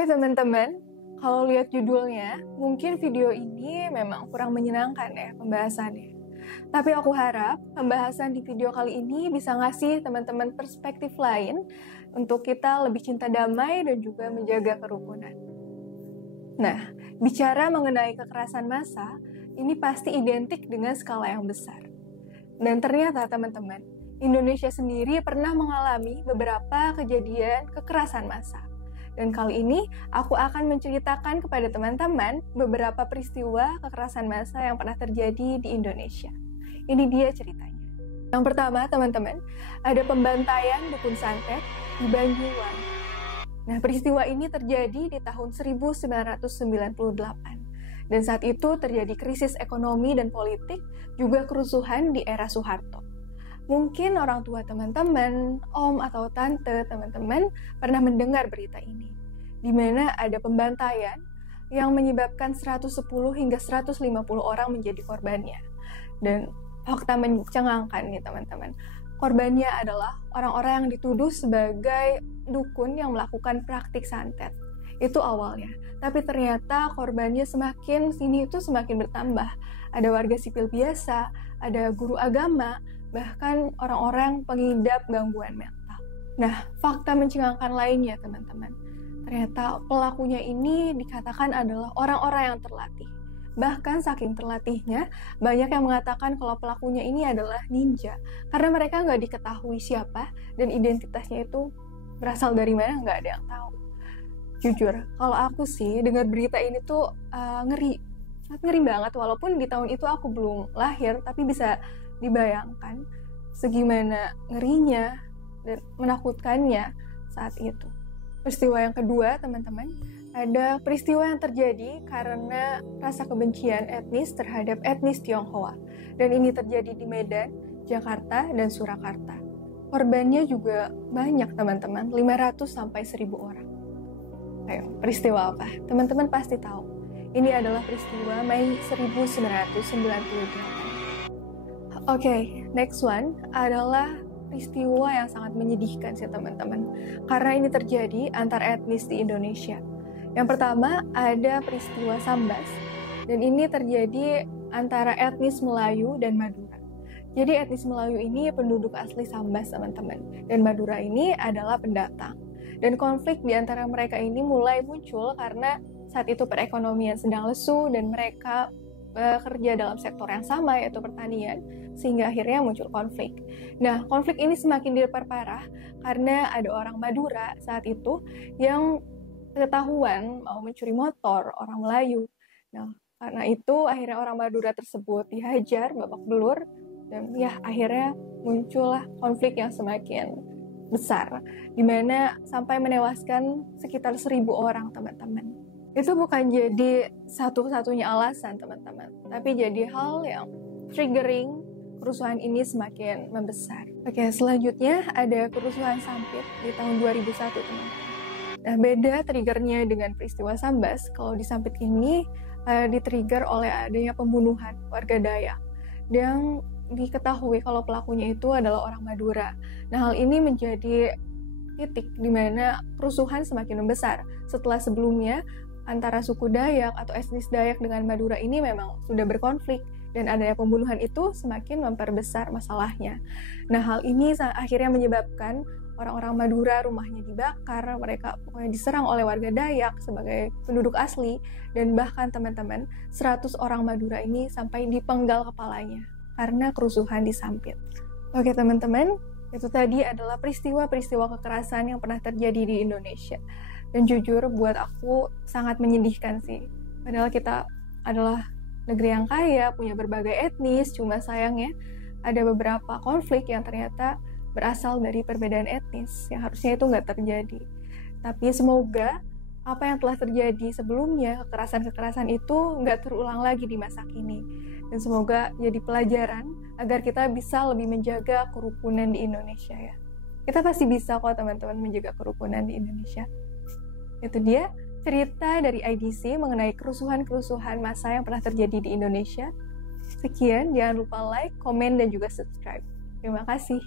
Hai teman-teman, kalau lihat judulnya, mungkin video ini memang kurang menyenangkan ya pembahasannya. Tapi aku harap pembahasan di video kali ini bisa ngasih teman-teman perspektif lain untuk kita lebih cinta damai dan juga menjaga kerukunan. Nah, bicara mengenai kekerasan massa, ini pasti identik dengan skala yang besar. Dan ternyata teman-teman, Indonesia sendiri pernah mengalami beberapa kejadian kekerasan massa. Dan kali ini aku akan menceritakan kepada teman-teman beberapa peristiwa kekerasan massa yang pernah terjadi di Indonesia. Ini dia ceritanya. Yang pertama teman-teman, ada pembantaian dukun santet di Banyuwangi. Nah, peristiwa ini terjadi di tahun 1998. Dan saat itu terjadi krisis ekonomi dan politik, juga kerusuhan di era Soeharto. Mungkin orang tua teman-teman, om atau tante teman-teman pernah mendengar berita ini, di mana ada pembantaian yang menyebabkan 110 hingga 150 orang menjadi korbannya. Dan fakta mencengangkan nih teman-teman, korbannya adalah orang-orang yang dituduh sebagai dukun yang melakukan praktik santet. Itu awalnya, tapi ternyata korbannya semakin bertambah. Ada warga sipil biasa, ada guru agama, bahkan orang-orang pengidap gangguan mental. Nah, fakta mencengangkan lainnya teman-teman, ternyata pelakunya ini dikatakan adalah orang-orang yang terlatih. Bahkan saking terlatihnya, banyak yang mengatakan kalau pelakunya ini adalah ninja, karena mereka nggak diketahui siapa, dan identitasnya itu berasal dari mana nggak ada yang tahu. Jujur, kalau aku sih dengar berita ini tuh ngeri banget, walaupun di tahun itu aku belum lahir, tapi bisa dibayangkan segimana ngerinya dan menakutkannya saat itu. Peristiwa yang kedua, teman-teman, ada peristiwa yang terjadi karena rasa kebencian etnis terhadap etnis Tionghoa. Dan ini terjadi di Medan, Jakarta, dan Surakarta. Korbannya juga banyak, teman-teman, 500 sampai 1000 orang. Ayo, peristiwa apa? Teman-teman pasti tahu. Ini adalah peristiwa Mei 1998. Oke, next one adalah peristiwa yang sangat menyedihkan sih teman-teman, karena ini terjadi antar etnis di Indonesia. Yang pertama ada peristiwa Sambas, dan ini terjadi antara etnis Melayu dan Madura. Jadi etnis Melayu ini penduduk asli Sambas teman-teman, dan Madura ini adalah pendatang. Dan konflik di antara mereka ini mulai muncul karena saat itu perekonomian sedang lesu dan mereka bekerja dalam sektor yang sama, yaitu pertanian, sehingga akhirnya muncul konflik. Nah, konflik ini semakin diperparah karena ada orang Madura saat itu yang ketahuan mau mencuri motor orang Melayu. Nah, karena itu akhirnya orang Madura tersebut dihajar babak belur, dan ya akhirnya muncullah konflik yang semakin besar, di mana sampai menewaskan sekitar 1000 orang teman-teman. Itu bukan jadi satu-satunya alasan teman-teman, tapi jadi hal yang triggering kerusuhan ini semakin membesar. Oke, selanjutnya ada kerusuhan Sampit di tahun 2001 teman-teman. Nah, beda triggernya dengan peristiwa Sambas. Kalau di Sampit ini ditrigger oleh adanya pembunuhan warga Dayak yang diketahui kalau pelakunya itu adalah orang Madura. Nah, hal ini menjadi titik di mana kerusuhan semakin membesar. Setelah sebelumnya antara suku Dayak atau etnis Dayak dengan Madura ini memang sudah berkonflik, dan adanya pembunuhan itu semakin memperbesar masalahnya. Nah, hal ini akhirnya menyebabkan orang-orang Madura rumahnya dibakar, mereka pokoknya diserang oleh warga Dayak sebagai penduduk asli, dan bahkan teman-teman 100 orang Madura ini sampai dipenggal kepalanya karena kerusuhan di Sampit. Oke teman-teman, itu tadi adalah peristiwa-peristiwa kekerasan yang pernah terjadi di Indonesia. Dan jujur buat aku sangat menyedihkan sih. Padahal kita adalah negeri yang kaya, punya berbagai etnis, cuma sayangnya ada beberapa konflik yang ternyata berasal dari perbedaan etnis, yang harusnya itu nggak terjadi. Tapi semoga apa yang telah terjadi sebelumnya, kekerasan-kekerasan itu nggak terulang lagi di masa kini. Dan semoga jadi pelajaran agar kita bisa lebih menjaga kerukunan di Indonesia ya. Kita pasti bisa kok teman-teman menjaga kerukunan di Indonesia. Itu dia cerita dari IDC mengenai kerusuhan-kerusuhan massa yang pernah terjadi di Indonesia. Sekian, jangan lupa like, komen, dan juga subscribe. Terima kasih.